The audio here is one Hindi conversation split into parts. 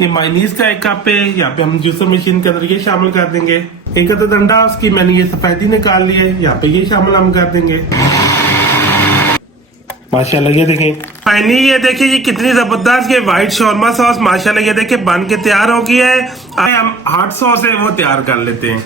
ये मायनीज का एक कप है। यहाँ पे हम जूसर मशीन के अंदर ये शामिल कर देंगे। एक अदद अंडा उसकी मैंने ये सफेदी निकाल ली है, यहाँ पे ये शामिल हम कर देंगे। माशाल्लाह ये देखें फाइनली, ये देखिए ये कितनी जबरदस्त ये व्हाइट शोरमा सॉस माशाल्लाह ये देखिए बन के तैयार हो गई है। आइए हम हॉट सॉस है वो तैयार कर लेते हैं।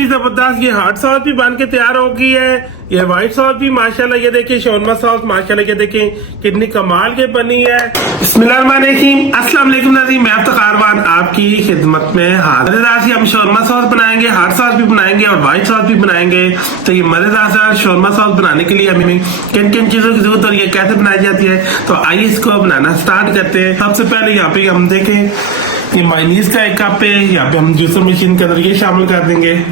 जबरदस्त ये हॉट सॉस भी बन के तैयार हो गई है। ये व्हाइट सॉस भी माशाल्लाह ये देखिए शोरमा सॉस माशाल्लाह ये देखिए कितनी कमाल के बनी है। बिस्मिल्लाहिर्रहमानिर्रहीम, अस्सलाम वालेकुम नाज़रीन, मैं अफ्तार खान आपकी खिदमत में हाजिर। आज हम शोरमा सॉस बनाएंगे, हॉट सॉस भी बनाएंगे और व्हाइट सॉस भी बनाएंगे। तो ये मजेदार सा शोरमा सॉस बनाने के लिए हमें किन किन चीजों की जरूरत और ये कैसे बनाई जाती है, तो आइए इसको बनाना स्टार्ट करते हैं। सबसे पहले यहाँ पे हम देखें ये मायनीज का एक कप है। यहाँ पे हम जूसर मशीन के अंदर ये शामिल कर देंगे।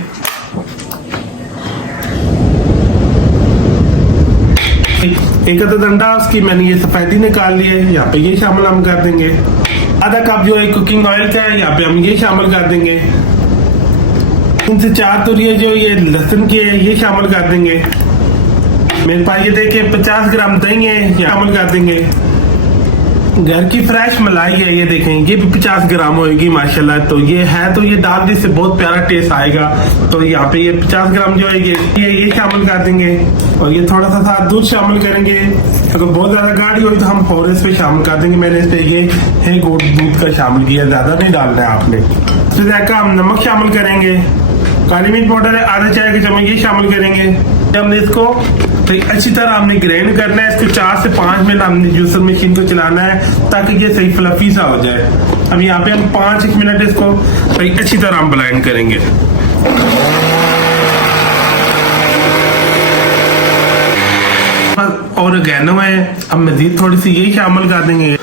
एक अदद अंडा उसकी मैंने ये सफेदी निकाल ली है, यहाँ पे ये शामिल हम कर देंगे। आधा कप जो है कुकिंग ऑयल का है, यहाँ पे हम ये शामिल कर देंगे। 3 से 4 तुरिया जो ये लहसुन की है ये शामिल कर देंगे। मेरे पास ये देखिए 50 ग्राम दही है, ये शामिल कर देंगे। घर की फ्रेश मलाई है, ये देखें ये भी 50 ग्राम होगी माशाल्लाह। तो ये है तो ये डाल दी से बहुत प्यारा टेस्ट आएगा। तो यहाँ पे ये 50 ग्राम जो है ये शामिल कर देंगे और ये थोड़ा सा साथ दूध शामिल करेंगे। अगर बहुत ज्यादा गाढ़ी हुई तो हम फौरन इस पे शामिल कर देंगे। मैंने इस पे ये है दूध का शामिल किया, ज्यादा नहीं डालना है आपने। फिर हम नमक शामिल करेंगे, काली मिर्च पाउडर है आधा चाय का चम्मच ये शामिल करेंगे। हमने इसको तो अच्छी तरह हमने ग्राइंड करना है। इसको 4 से 5 मिनट हमने जूसर मशीन को चलाना है ताकि ये सही फ्लफी सा हो जाए। अब यहाँ पे हम 5-1 मिनट इसको अच्छी तरह हम ब्लेंड करेंगे। और गैनो है, अब मजीद थोड़ी सी यही शामिल कर देंगे।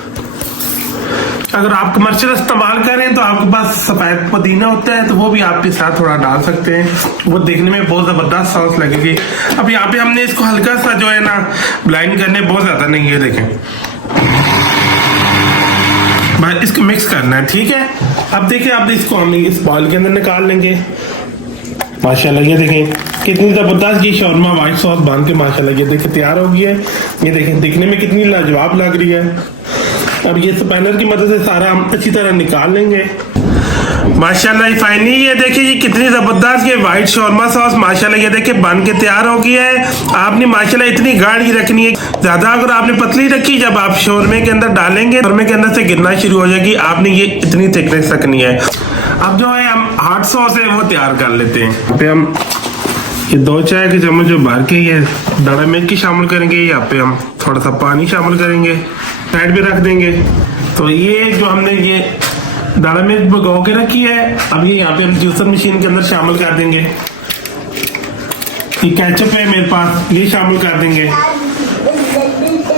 अगर आप कमर्शियल इस्तेमाल करें तो आपके पास सफेद पुदीना होता है तो वो भी आपके साथ थोड़ा डाल सकते हैं, वो देखने में बहुत जबरदस्त सॉस लगेगी। अब यहाँ पे हमने इसको हल्का सा जो है ना ब्लाइंड करने, बहुत ज्यादा नहीं है, देखें बस इसको मिक्स करना है, ठीक है। अब देखिए अब इसको हम इस बाउल के अंदर निकाल लेंगे। माशाल्लाह ये देखें कितनी जबरदस्त ये शोरमा व्हाइट सॉस बन के माशाल्लाह ये देखें तैयार हो गई है। ये देखें दिखने में कितनी लाजवाब लग रही है। अब ये स्पैनर की मदद से सारा हम अच्छी तरह निकाल लेंगे। माशाल्लाह फाइनली ये देखिए ये कितनी जबरदस्त ये व्हाइट शोरमा सॉस माशाल्लाह ये देखिए बन के तैयार हो गई है। आपने माशाल्लाह इतनी गाढ़ी रखनी है, ज्यादा अगर आपने पतली रखी जब आप शोरमे के अंदर डालेंगे शोरमे के अंदर से गिरना शुरू हो जाएगी। आपने ये इतनी थिकनेस रखनी है। अब जो है हम हॉट सॉस है वो तैयार कर लेते हैं। पे हम ये 2 चाय के चम्मच जो भर के ये दाढ़ा मिर्च की शामिल करेंगे, यहाँ पे हम थोड़ा सा पानी शामिल करेंगे, साइड पे रख देंगे। तो ये जो हमने ये दाढ़ा मिर्च भिगो के रखी है, अब ये यहाँ पे हम जूसर मशीन के अंदर शामिल कर देंगे। ये केचप है मेरे पास, ये शामिल कर देंगे।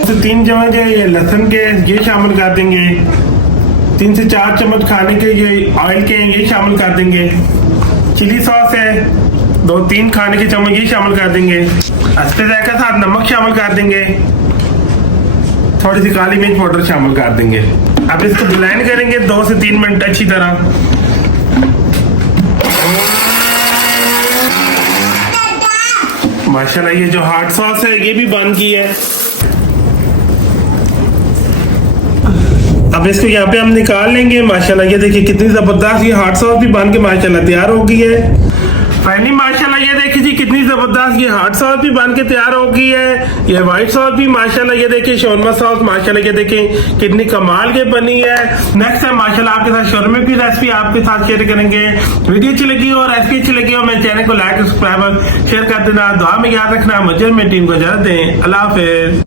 तो 3 चम्मच ये लहसुन के ये शामिल कर देंगे। 3 से 4 चम्मच खाने के ये ऑयल के ये शामिल कर देंगे। चिली सॉस है 2-3 खाने के चम्मच ये शामिल कर देंगे। अच्छे जायका साथ नमक शामिल कर देंगे, थोड़ी सी काली मिर्च पाउडर शामिल कर देंगे। अब इसको ब्लेंड करेंगे 2 से 3 मिनट अच्छी तरह। माशाल्लाह ये जो हॉट सॉस है ये भी बन गई है। अब इसको यहाँ पे हम निकाल लेंगे। माशाल्लाह ये देखिए कितनी जबरदस्त ये हॉट सॉस भी बन के माशाल्लाह तैयार हो गई है। फाइनली माशाल्लाह ये देखिए जी कितनी जबरदस्त ये हॉट सॉस भी बन के तैयार हो गई है। ये व्हाइट सॉस भी माशाल्लाह ये देखिए शोरमा सॉस माशाल्लाह ये देखिए कितनी कमाल के बनी है। नेक्स्ट टाइम माशाल्लाह आपके साथ शोरमे की रेसिपी आपके साथ शेयर करेंगे। वीडियो अच्छी लगी हो, रेसिपी अच्छी लगी हो, मेरे चैनल को लाइक सब्सक्राइब शेयर कर देना। दुआ में याद रखना। मुझे मेरी टीम को इजाजत दें। अल्लाह हाफिज।